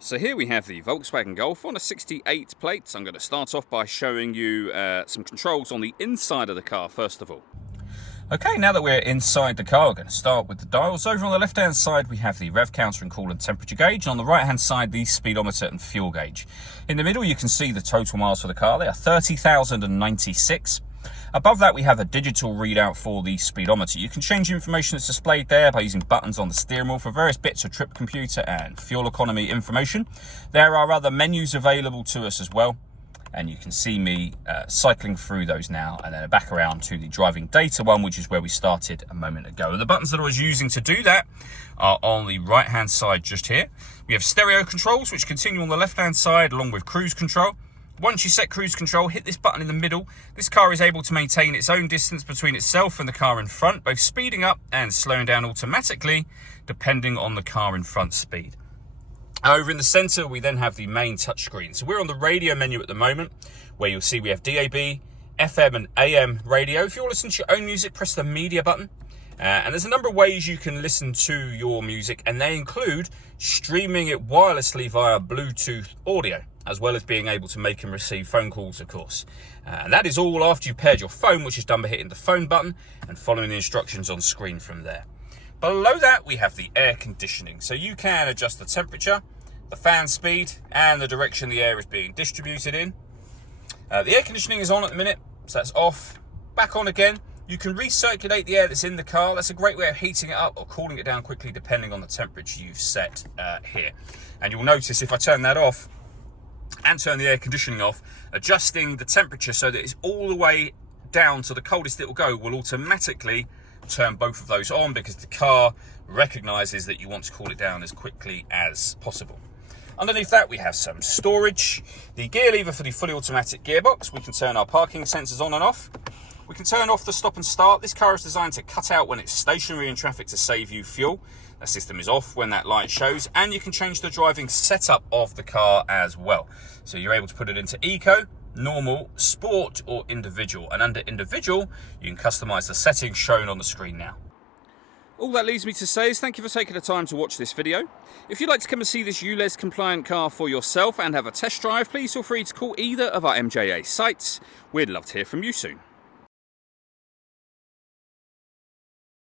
So here we have the Volkswagen Golf on a 68 plate. I'm going to start off by showing you some controls on the inside of the car first of all. Okay, now that we're inside the car, we're going to start with the dials. Over on the left-hand side, we have the rev counter and coolant temperature gauge. And on the right-hand side, the speedometer and fuel gauge. In the middle, you can see the total miles for the car. They are 30,096. Above that, we have a digital readout for the speedometer. You can change the information that's displayed there by using buttons on the steering wheel for various bits of trip computer and fuel economy information. There are other menus available to us as well. And you can see me cycling through those now, and then back around to the driving data one, which is where we started a moment ago. And the buttons that I was using to do that are on the right hand side just here. We have stereo controls, which continue on the left hand side along with cruise control. Once you set cruise control, hit this button in the middle. This car is able to maintain its own distance between itself and the car in front, both speeding up and slowing down automatically, depending on the car in front speed. Over in the center, we then have the main touchscreen. So we're on the radio menu at the moment, where you'll see we have DAB, FM and AM radio. If you want to listen to your own music, press the media button. And there's a number of ways you can listen to your music, and they include streaming it wirelessly via Bluetooth audio, as well as being able to make and receive phone calls, of course. And that is all after you've paired your phone, which is done by hitting the phone button and following the instructions on screen from there. Below that, we have the air conditioning. So you can adjust the temperature, the fan speed, and the direction the air is being distributed in. The air conditioning is on at the minute, so that's off. Back on again. You can recirculate the air that's in the car. That's a great way of heating it up or cooling it down quickly, depending on the temperature you've set here. And you'll notice if I turn that off and turn the air conditioning off, adjusting the temperature so that it's all the way down to the coldest it will go will automatically turn both of those on, because the car recognizes that you want to cool it down as quickly as possible. Underneath that, we have some storage. The gear lever for the fully automatic gearbox. We can turn our parking sensors on and off. We can turn off the stop and start. This car is designed to cut out when it's stationary in traffic to save you fuel. That system is off when that light shows, and you can change the driving setup of the car as well. So you're able to put it into eco, normal, sport, or individual. And under individual, you can customize the settings shown on the screen now. All that leaves me to say is thank you for taking the time to watch this video. If you'd like to come and see this ULEZ compliant car for yourself and have a test drive, please feel free to call either of our MJA sites. We'd love to hear from you soon.